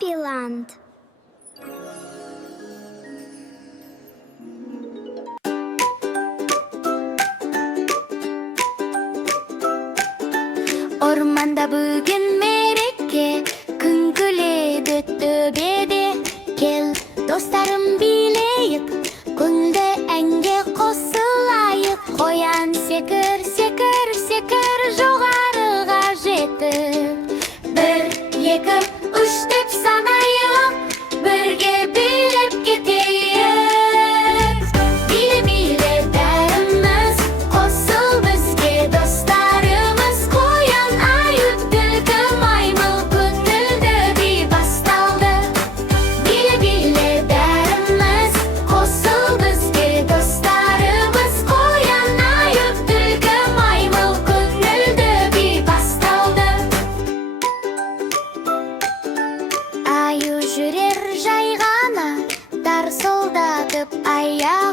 Happyland. Ormanda bugün mereke, күн күледі төбеде. Кел, достарым билейік, күнді әнге қосылайық. Қоян секір, секір, секір, жоғарыға жетіп. 1, 2, 3 деп санайық, бірге билеп кетейік. Биле-биле бәріміз, қосыл бізге достарымыз. Қоян, ают, түлкі, маймыл, көңілді би басталды. Биле-биле бәріміз, қосыл бізге достарымыз. Қоян, ают, түлкі, маймыл, көңілді би басталды. Аю жүрер жай ғана, дар солдатып аяқ.